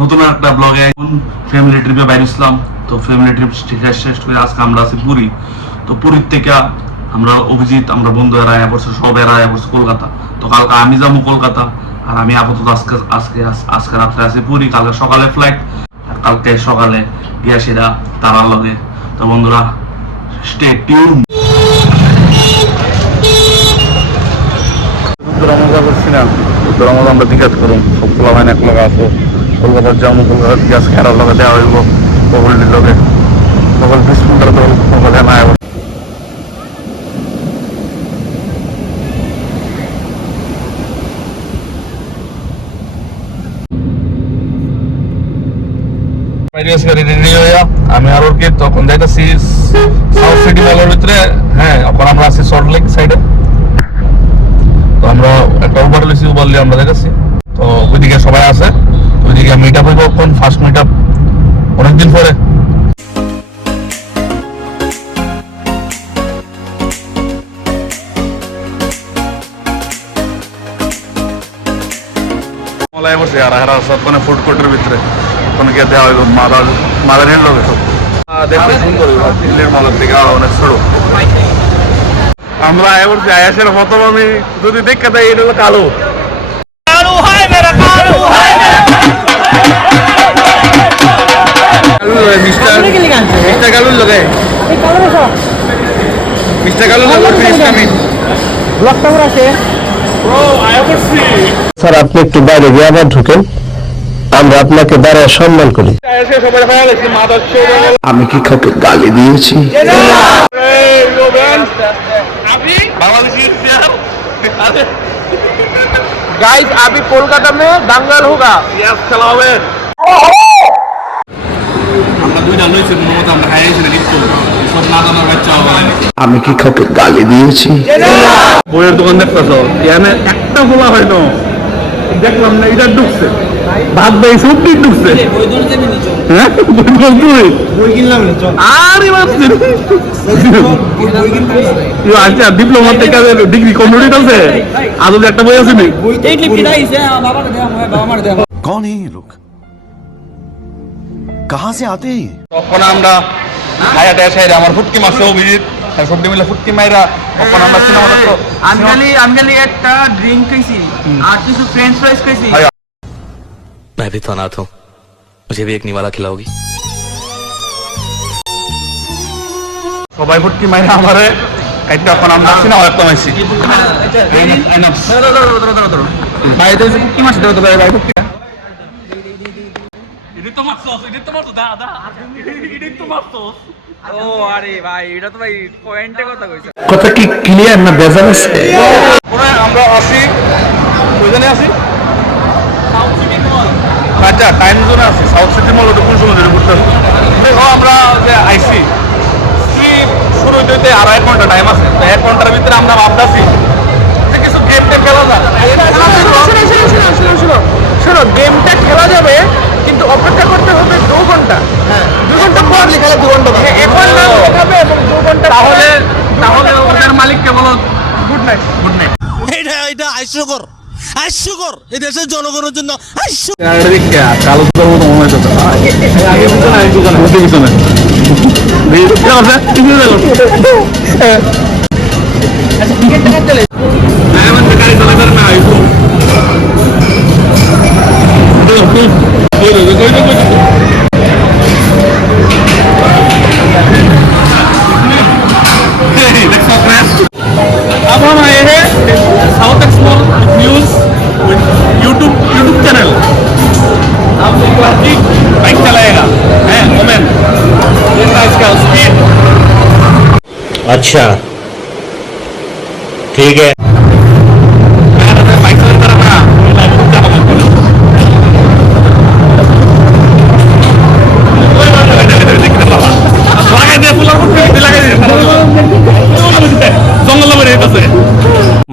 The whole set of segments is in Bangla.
নতুন একটা ব্লগে ফ্যামিলি ট্রিপে বাইরে ছিলাম। তো ফ্যামিলি ট্রিপ শেষ করে আজকে আমরা আছি পুরী। তো পুরীর থেকে আমরা অভিজিৎ, আমরা বন্ধু এরা পড়ছে, সব এরা পড়ছে কলকাতা। তো কালকে আমি যাবো কলকাতা, আর আমি আপাতত আজকে রাত্রে আছি পুরী। কালকে সকালে ফ্লাইট, আর কালকে সকালে গিয়া সেরা তারার লগে। তো বন্ধুরা স্টে টিউন। মজা করছি না, আমরা জিজ্ঞাসা করুন সবগুলো ভাই এক লগে আসো। কলকাতার যাবো, কলকাতার গ্যাস খেয়ার লগে দেওয়া হইব, বগলটির লগে বগল 20 মিনিটের তো কলকাতা না। আমি আর ওর তখন যাইতেছি সাউথ সিটি মলের ভিতরে। হ্যাঁ, এখন আমরা আছি সল্ট লেক সাইডে। তো আমরা একটা উবার লিছি, উবার লিয়ে আমরা যাইতেছি। তো ওইদিকে সবাই আছে, ওইদিকে মিট আপ হইব। কোন ফার্স্ট মিট আপ অনেকদিন পরে। মলাই বসে আর হারা সব মানে ফুড কোর্টের ভিতরে ওখানে গিয়ে দেওয়া হইব মাদারের লোক সব দেখতে সুন্দর। দিল্লির মলের থেকে অনেক ছোট। আমরা আয়াসের প্রথম আমি যদি দেখতে দেয় এটা হলো কালো। স্যার, আপনি একটু বাইরে গিয়ে আবার ঢুকেন, আমরা আপনাকে দাঁড়ায় সম্মান করি। আমি কি কাউকে গালি দিয়েছি? गाइस अभी कोलकाता में दंगल होगा। আমি কি কাউকে গালি দিয়েছি? বইয়ের দোকান দেখতেছ, এখানে একটা খোলা হয় না, দেখলাম না। এটা ঢুকছে ভাত ভাই সবটি ঢুকছে। আচ্ছা, ডিপ্লোমা থেকে ডিগ্রি কমপ্লিট আছে, আজ একটা বই আছে। कौन है ये लोग, कहाँ से आते हैं? তখন আমরা খাইয়াটা সাইডে আমার ফুটকি মারছে অভিজিৎ, সবটি মিলে ফুটকি মাইরা তখন আমরা সিনেমা দেখো। আমি একটা ড্রিঙ্ক খাইছি আর কিছু ফ্রেঞ্চ ফ্রাইজ খাইছি। मैं भी तो अनाथ हूँ, मुझे भी एक निवाला खिलाओगी? সবাই ফুটকি মাইরা আমারে কাইটা তখন আমরা সিনেমা দেখতে মাইছি। ভাই তো ফুটকি মাছ দাও তো ভাই, ভাই ফুটকি ও আরে ভাই, এটা তো ভাই পয়েন্টে কথা কইছে। কথা কি ক্লিয়ার না বেজাল আছে? আমরা আসি ওইখানে আছি আচ্ছা টাইম জোনে আছি সাউথ সিটি মল। ওটা কোন সময় ধরে ঘুরতে আসছি? দেখো আমরা যে আইসি ট্রিপ শুরু হইতে আরো 1 ঘন্টা টাইম আছে। তো 1 ঘন্টার ভিতরে আমরা ভাবতেছি কিছু গেম টেম খেলা যায়। শোনো, গেমটা খেলা যাবে কিন্তু অপেক্ষা করতে হবে 2 ঘন্টা। 2 ঘন্টা পর খেলা 2 ঘন্টা এখন না দেখাবে এবং 2 ঘন্টা তাহলে ওদের মালিককে বলো গুড নাইট। Good night. এটা হাস্যকর, হাস্যকর এই দেশের জনগণের জন্য হাস্য। কালো আগে পিছনে अब हम आए हैं south explore news YouTube channel. अब बाइक चलाएगा है वुमेन, इसका स्पीड। अच्छा ठीक है। बाइक चलाता रहा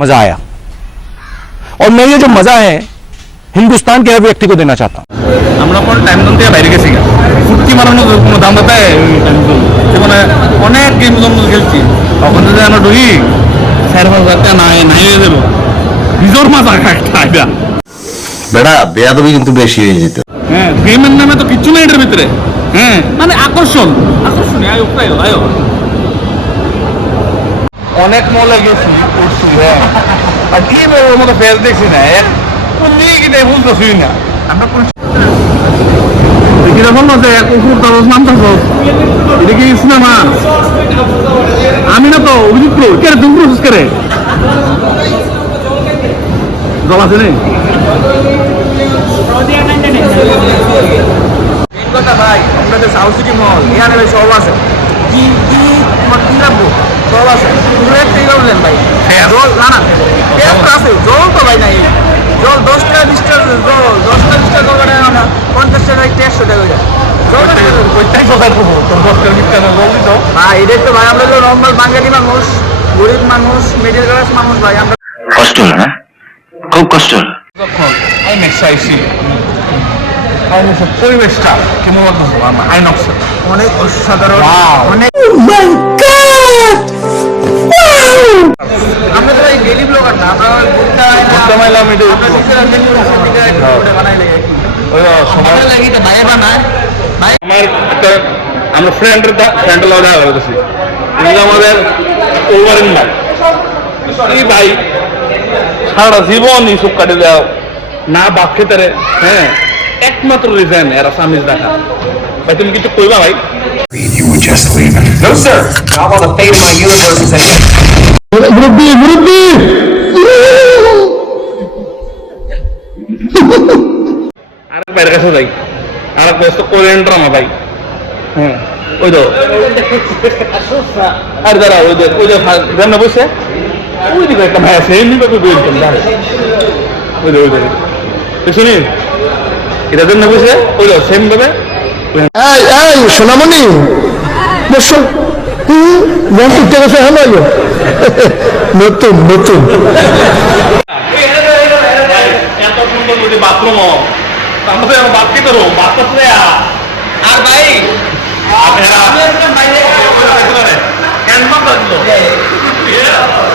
मजा आया और मैं ये जो मजा है हिंदुस्तान के हर व्यक्ति को देना चाहता हूँ। আমরা কোন টাইম জোন থেকে বাইরে গেছি, ফুটকি মারানোর কোনো দাম দেয় জীবনে অনেক গেম জোন খেলছি। তখন যদি আমরা ঢুকি 4,000 টাকা নাই হয়ে যাবো। বিজোর মাছ একটা বেড়া বেয়াদবি কিন্তু বেশি হয়ে যেত। হ্যাঁ গেমের নামে তো কিচ্ছু নেই এটার ভিতরে। হ্যাঁ মানে আকর্ষণীয় আয়ো আয়ো আয়ো। অনেক মলে গেছি উঠছি, হ্যাঁ আর কি ওর মতো ফেস দেখছি না, এক কোন দিকে কি দেয় বুঝতেছি না। আমরা কিরকম আছে এক উপর তার নাম থাকো এটা কি সিনেমা? আমি না তো অভিজিৎ প্রো কে তুমি প্রসেস করে জল আছে নেই কথা ভাই, আপনাদের সাউথ সিটি মল এখানে ভাই সব আছে, কি কি তোমার কি রাখবো সব আছে, পুরো একটাই বললেন ভাই জল না না পেঁয়াজ তো আছে, জল তো ভাই নাই, জল 10 টাকা 20 টাকা জল 10 টাকা 20 টাকা করে না 50 টাকা 150 টাকা হয়ে যায় জল। ওইটাই কথা বলবো তোর দরকার মিথ্যা না জল দিত ভাই এটাই তো ভাই, আমরা তো নর্মাল বাঙালি মানুষ, গরিব মানুষ, মিডল ক্লাস মানুষ ভাই, আমরা কষ্ট হলো না, খুব কষ্ট হলো। যখন আইনক্স আইসি আইনক্সের পরিবেশটা কেমন লাগতেছে আমার আইনক্সের অনেক অসাধারণ, Wow! অনেক আমরা তো এই ডেইলি ব্লগার না, আমরা ঘুরতে হয় না, ঘুরতে মাইলাম এটাই আমরা নিজেরা daily vlogger, নিজেরা ভিডিও বানাই লাগে সবাই লাগি তো ভাই বানায় ভাই। আমার একটা আমরা ফ্রেন্ডের লগে দেখা করতেছি আমাদের ওভারেন ভাই এই ভাই সারা জীবন ইসব কাটে দেওয়া না বাপ খেতে, হ্যাঁ একমাত্র রিজন এরা সামিজ দেখা। ভাই তুমি কিছু কইবা ভাই? You were just leaving. No, sir. Not while the fate of my universe is at আরেক ভাইয়ের কাছে যাই, আরেক ভাই তো কোরিয়ান ড্রামা ভাই, হ্যাঁ ওই তো আর দাঁড়া ওই যে রান্না বসে ওই দিকে একটা ভাই আছে এমনি ভাবে বলছেন ওই শুনি এটা জন্য বসে ওই সেম ভাবে সোনামণি বসো মন করতে গেছে হলো নতুন নতুন এত সুন্দর যদি বাথরুম তাহলে আমার বাদ কি করবো বাদ করতে আর ভাই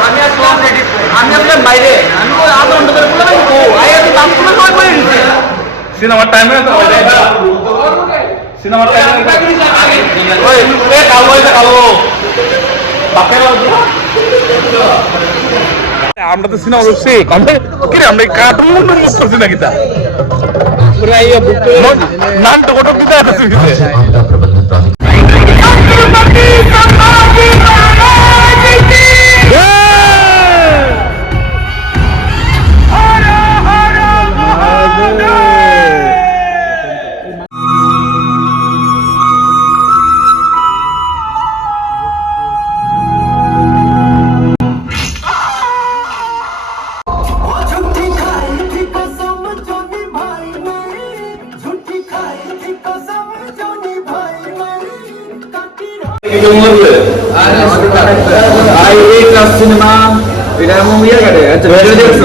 আমি আর সব রেডি, আমি আপনার বাইরে, আমি তো আধা ঘন্টা ধরে বললাম ও আই আমি বাথরুমে সবাই করে নিচ্ছি সিনেমার টাইমে সিনেমার টাইমে কালো কালো আমরা তো সিনেমা দেখছি আমরা কার্টুন করছি নাকি তা নাম তো কত কিতা আছে সিনেমা এটা এমন ইয়ে কাটে আচ্ছা ভিডিও দেখছো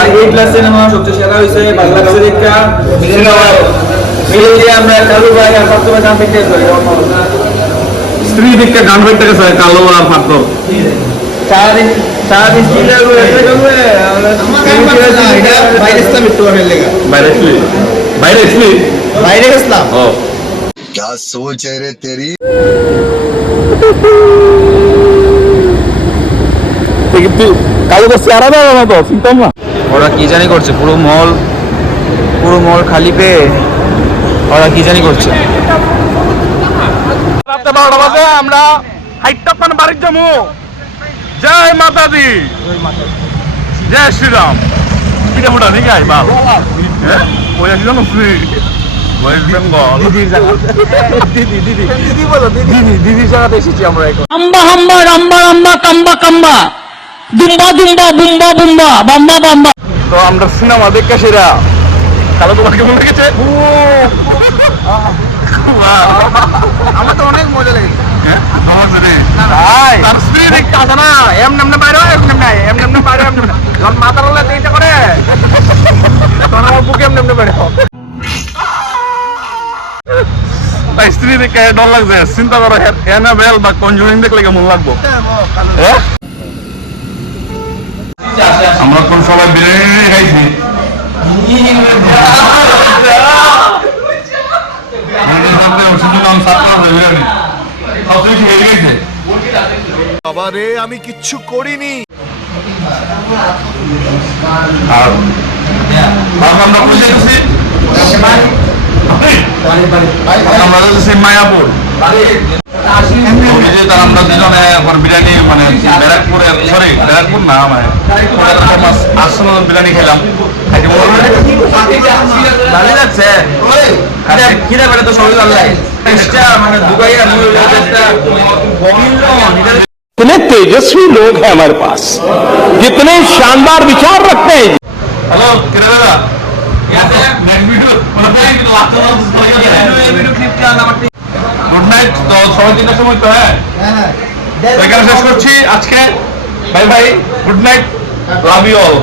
আর এই ক্লাস সিনেমা সবচেয়ে সেরা হইছে ভালো লাগছে দেখা মিলে যে আমরা কালু ভাই আর সবসময় গান দেখতে করি স্ত্রী দিকটা গান করতে গেছে কালো আর ফাঁকর সারাদিন কি লাগবে এটা করবে বাইরে ইসলাম একটু অনেক লেগা বাইরে ইসলাম ও क्या सोच है रे तेरी। কিন্তু কালো তো চেহারা দেওয়া না তো চিন্তাম না ওরা কি জানি করছে, পুরো মল খালি পেয়ে ওরা কি জানি করছে। রাতে 12টা বাজে আমরা হাইটটা পান বাড়ির যাবো। জয় মাতা দি, জয় শ্রীরাম। পিঠা ফুটা নাকি আই বাল ওই আসি জানো ওয়েস্ট বেঙ্গল দিদি বলো দিদির জায়গাতে এসেছি আমরা এখন। Amba hamba ramba ramba kamba kamba dumba dumba bumba bumba bamba bamba. তো আমরা সিনেমা দেখে সেরা কালো তোমার কেমন লেগেছে? আমার তো অনেক মজা লেগেছে। ভাই তার স্ত্রী দেখতে আসে না, এমনি বাইরে এমনি বাইরে যখন মাথার হলে এইটা করে তখন আমার বুকে এমনি বাইরে স্ত্রী দেখে ডর লাগছে। চিন্তা করো অ্যানাবেল বা কনজুরিং দেখলে কেমন লাগবো? আমরা কোন সবাই বিরিয়ানি খাইছি করতে শুনলাম আমি সাত মাস বিরিয়ানি সব কিছু হেরে গেছে বাবারে আমি কিচ্ছু করিনি। আর আমরা কই যেতেছি আমরা যাচ্ছি মায়াপুর আমরা দুজনে এখন বিরিয়ানি মানে ব্যারাকপুরে সরি ব্যারাকপুর না মানে ফেমাস আর্সেনাল বিরিয়ানি খেলাম ভালো লাগছে কিনা বেড়ে তো সবাই ভালো লাগে মানে দুবাইয়ের इतने तेजस्वी लोग हैं हमारे पास, जितने शानदार विचार रखते हैं। হ্যালো কিরে দাদা নেক্সট ভিডিও গুড নাইট তো সবাই দিনের সময় তো হ্যাঁ তো এখানে শেষ করছি আজকে bye bye good night love you all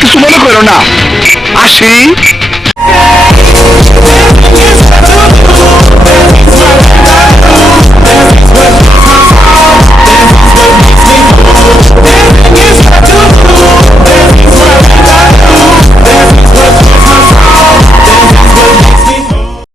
কিছু মনে করো না, আসি।